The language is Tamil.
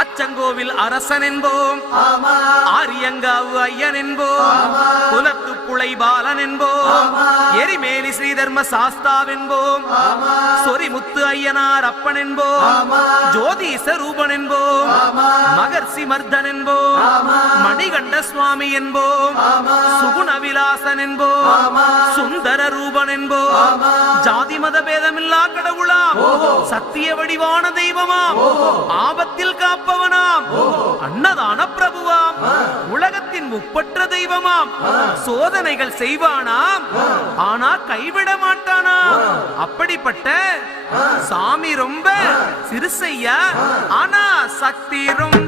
அச்சங்கோவில் அரசன் என்போம், ஆரியங்காவு ஐயன் என்போம், குலத்து புளை பாலன் என்போம், எரிமேலி ஸ்ரீதர்ம சாஸ்தாவென்போம், சொரிமுத்து ஐயனார் அப்பன் என்போம், ஜோதிச ரூபன் என்போம், மகர்ஷி மர்தன் என்போம், மணிகண்ட சுவாமி என்போம், சுகுணவிலாசன் என்போம், சுந்தர ரூபன் என்போம், ஜாதி மத பேதமில்லா கடவுளாம், சத்திய வடிவான தெய்வமாம், ஆபத்தில் காப்பவனாம், அன்னதான பிரபுவாம், உலகத்தின் முப்பற்ற தெய்வமாம், சோதனைகள் செய்வானாம் ஆனா கைவிட மாட்டானாம். அப்படிப்பட்ட சாமி ரொம்ப சிறுசையா ஆனா சக்தி ரொம்ப